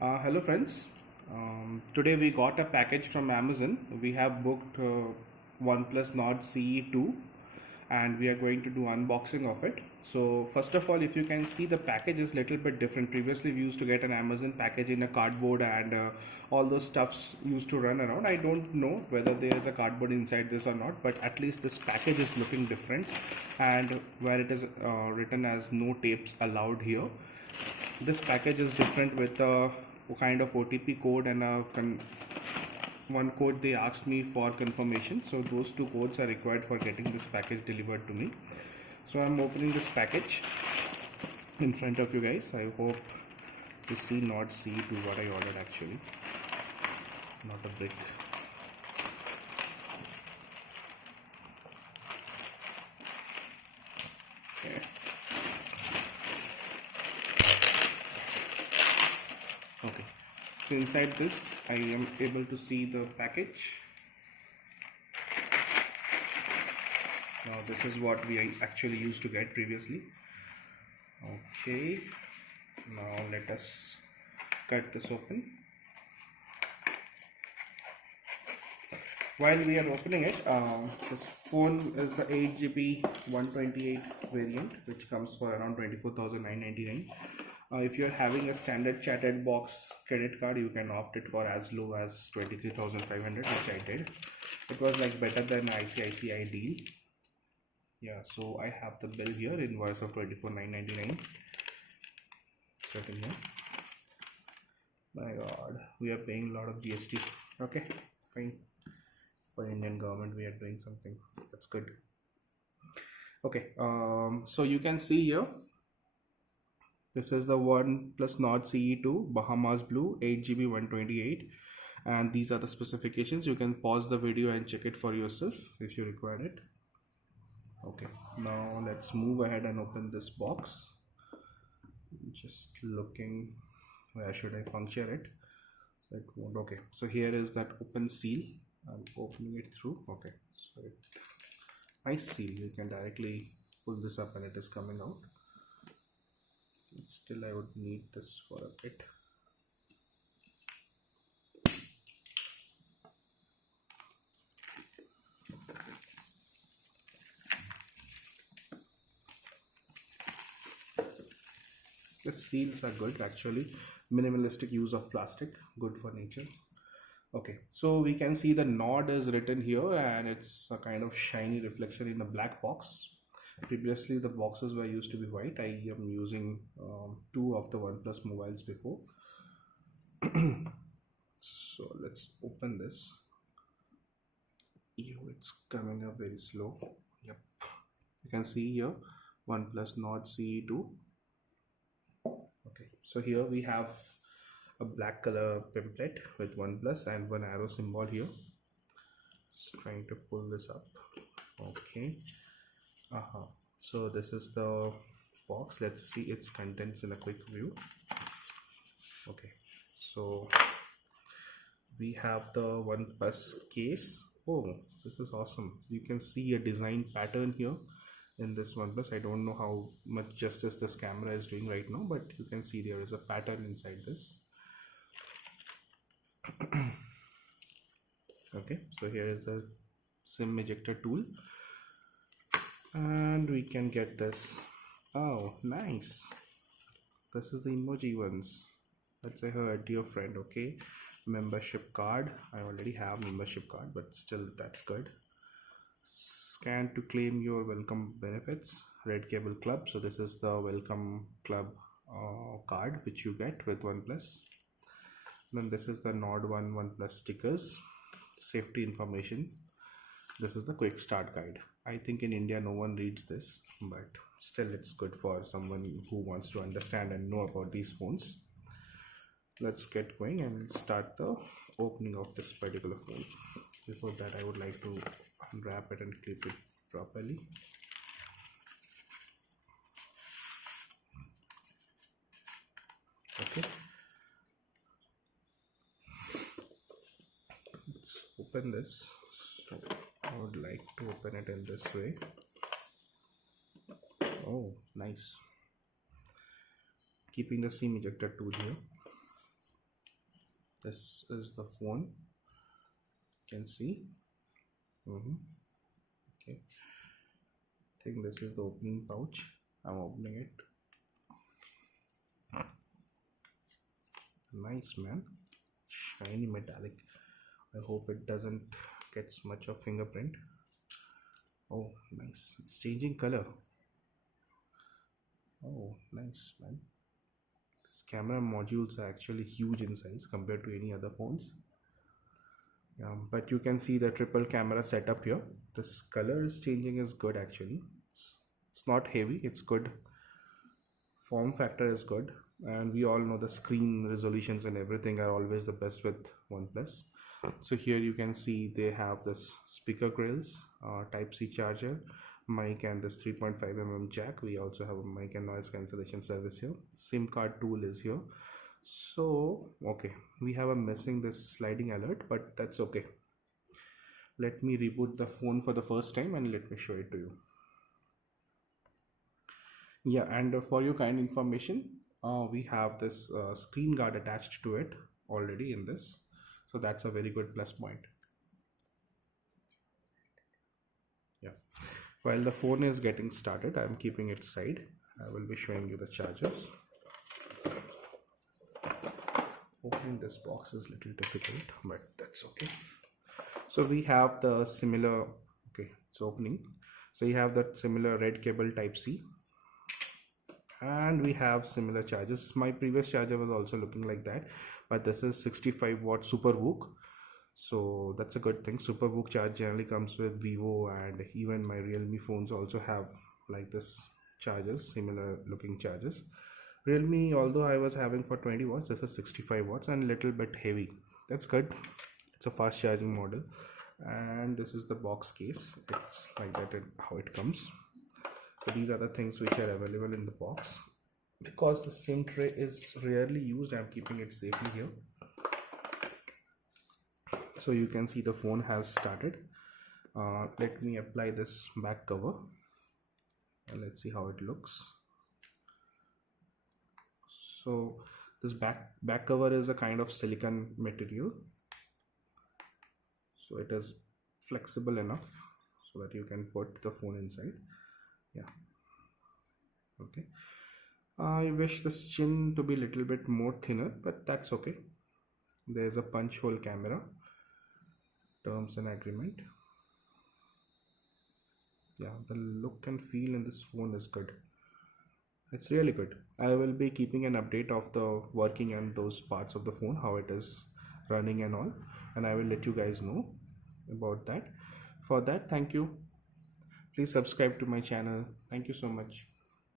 Hello friends. Today we got a package from Amazon. We have booked OnePlus Nord CE2 and we are going to do unboxing of it. So first of all, if you can see, the package is little bit different. Previously we used to get an Amazon package in a cardboard and all those stuffs used to run around. I don't know whether there is a cardboard inside this or not, but at least this package is looking different, and where it is written as no tapes allowed here. This package is different with a kind of OTP code and one code they asked me for confirmation. So those two codes are required for getting this package delivered to me. So I'm opening this package in front of you guys. I hope you see Nord CE2 what I ordered actually, not a brick. Okay. Okay, so inside this I am able to see the package. Now this is what we actually used to get previously. Okay, now let us cut this open. While we are opening it, this phone is the 8GB 128 variant, which comes for around 24,999. If you're having a standard chatted box credit card, you can opt it for as low as 23,500, which I did. It was like better than ICICI deal. Yeah, so I have the bill here, invoice of 24,999. Certain here. My God, we are paying a lot of GST. Okay, fine. For Indian government, we are doing something that's good. Okay, so you can see here, this is the OnePlus Nord CE2 Bahamas Blue 8GB 128, and these are the specifications. You can pause the video and check it for yourself if you require it. Okay, now let's move ahead and open this box. Just looking, where should I puncture it? It won't. Okay, so here is that open seal. I'm opening it through. Okay, so nice seal. You can directly pull this up and it is coming out. Still, I would need this for a bit. The seals are good actually. Minimalistic use of plastic, good for nature. Okay, so we can see the Nord is written here and it's a kind of shiny reflection in the black box. Previously the boxes were used to be white. I am using two of the OnePlus mobiles before. So let's open this. Ew, it's coming up very slow. Yep, you can see here OnePlus Nord CE2. Okay, so here we have a black color pamphlet with OnePlus and one arrow symbol here. Just trying to pull this up. Okay. So this is the box. Let's see its contents in a quick view. Okay, so we have the OnePlus case. Oh, this is awesome. You can see a design pattern here in this OnePlus. I don't know how much justice this camera is doing right now, but you can see there is a pattern inside this. Okay, so here is the SIM ejector tool, and we can get this. Oh, nice. This is the emoji ones. Let's say her dear friend. Okay, membership card. I already have membership card, but still that's good. Scan to claim your welcome benefits. Red Cable Club. So this is the welcome club card which you get with OnePlus. Then this is the Nord One OnePlus stickers. Safety information. This is the quick start guide. I think in India no one reads this, but still it's good for someone who wants to understand and know about these phones. Let's get going and start the opening of this particular phone. Before that, I would like to unwrap it and clip it properly. Okay, let's open this. So I would like to open it in this way. Oh, nice. Keeping the SIM ejector tool here. This is the phone, you can see. Okay, I think this is the opening pouch. I'm opening it. Nice, man. Shiny metallic. I hope it doesn't get much of fingerprint. Oh, nice. It's changing color. Oh, nice, man. This camera modules are actually huge in size compared to any other phones. But you can see the triple camera setup here. This color is changing is good actually. It's not heavy, it's good. Form factor is good, and we all know the screen resolutions and everything are always the best with OnePlus. So here you can see they have this speaker grills, type C charger, mic, and this 3.5 mm jack. We also have a mic and noise cancellation service here. SIM card tool is here. So okay, we have a missing this sliding alert, but that's okay. Let me reboot the phone for the first time and let me show it to you. Yeah, and for your kind information, we have this screen guard attached to it already in this, so that's a very good plus point. Yeah, while the phone is getting started, I'm keeping it side. I will be showing you the chargers. Opening this box is a little difficult, but that's okay. So we have the similar, okay, it's opening. So you have that similar red cable type C, and we have similar chargers. My previous charger was also looking like that, but this is 65-watt super VOOC, so that's a good thing. Super VOOC charge generally comes with Vivo, and even my Realme phones also have like this chargers, similar looking chargers. Realme, although I was having for 20 watts, this is 65 watts and a little bit heavy. That's good. It's a fast charging model. And this is the box case. It's like that how it comes. So these are the things which are available in the box. Because the SIM tray is rarely used, I'm keeping it safely here. So you can see the phone has started. Let me apply this back cover and let's see how it looks. So this back cover is a kind of silicone material, so it is flexible enough so that you can put the phone inside. Yeah, okay. I wish this chin to be a little bit more thinner, but that's okay. There's a punch hole camera, terms and agreement. Yeah, the look and feel in this phone is good. It's really good. I will be keeping an update of the working and those parts of the phone, how it is running and all, and I will let you guys know about that. For that, thank you. Please subscribe to my channel. Thank you so much.